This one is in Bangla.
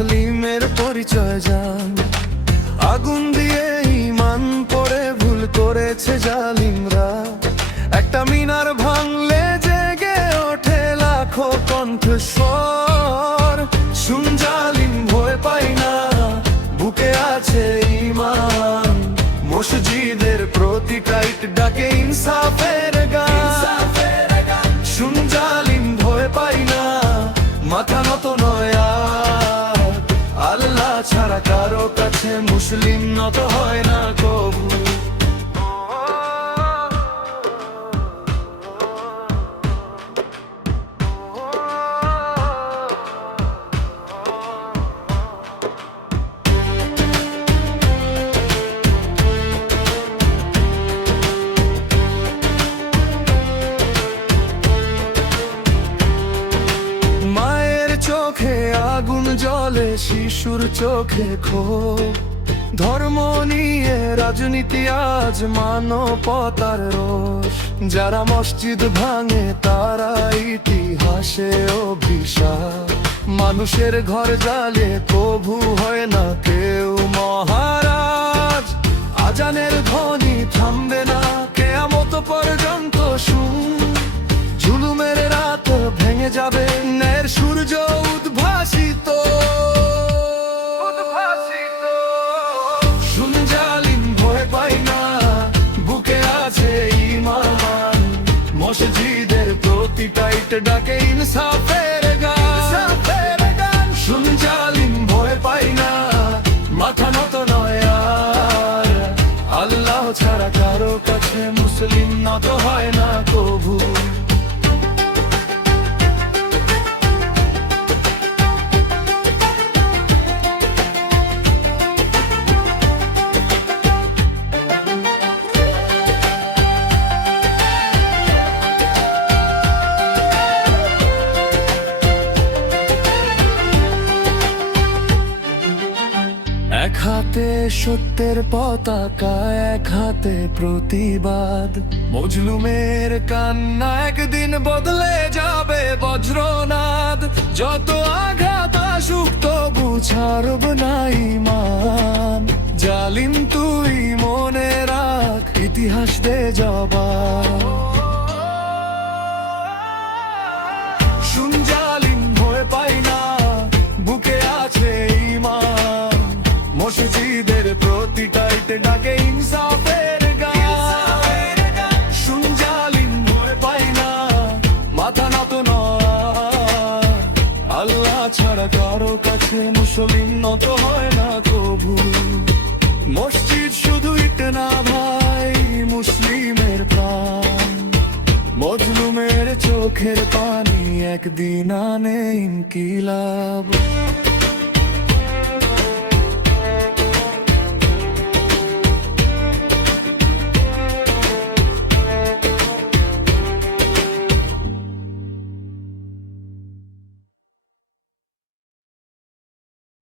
মুসলিমের পরিচয় জান। আগুন দিয়ে ঈমান পড়ে ভুল করেছে জালিমরা। একটা মিনার ভাঙলে জেগে ওঠে লাখো কণ্ঠস্বর। শুন জালিম ভয় পাই না, বুকে আছে ঈমান। মসজিদের প্রতি টাইট ডাকে ইনসাফের গান। শুন জালিম ভয় পাই না, মাথা নত নয় আর। আল্লাহ ছাড়া কারো কাছে মুসলিম নত হয় না কবু। চোখে আগুন জ্বলে, শিশুর চোখে ক্ষোভ। ধর্ম নিয়ে রাজনীতি আজ মানবতার রোষ। যারা মসজিদ ভাঙে তারা ইতিহাসে অভিশাপ। মানুষের ঘর জ্বালে কবু হয় না কেউ মহারাজ। আজানের ধ্বনি থামবে না কিয়ামত পর্যন্ত। শুন জুলুমের রাত ভেঙে যাবে, ন্যায়ের সূর্য উদ্ভাসিত। শুন জালিম ভয় পাই না, বুকে আছে ঈমান। মসজিদের প্রতি টাইট ডাকে ইনসাফের গান। শুন জালিম ভয় পাই না, মাথা নত নয় আর। আল্লাহ ছাড়া কারো কাছে মুসলিম নত হয় না কবু। এক হাতে সত্যের পতাকা, এক হাতে প্রতিবাদ। মজলুমের কান্না একদিন বদলে যাবে বজ্রনাদ। যত আঘাত আসুক তবু ছাড়ব না ঈমান। জালিম তুই মনে রাখ, ইতিহাস দে জবাব। শুন জালিম ভয় পাই না, বুকে আছে ঈমান। মসজিদের প্রতি টাইট ডাকে ইনসাফের গান। শুন জালিম ভয় পাই না, মাথা নত নয়। আল্লাহ ছাড়া কারো কাছে মুসলিম নত হয় না কবু। মসজিদ শুধু ইট না ভাই, মুসলিমের প্রাণ। মজলুমের চোখের পানি একদিন আনে ইনকিলাব।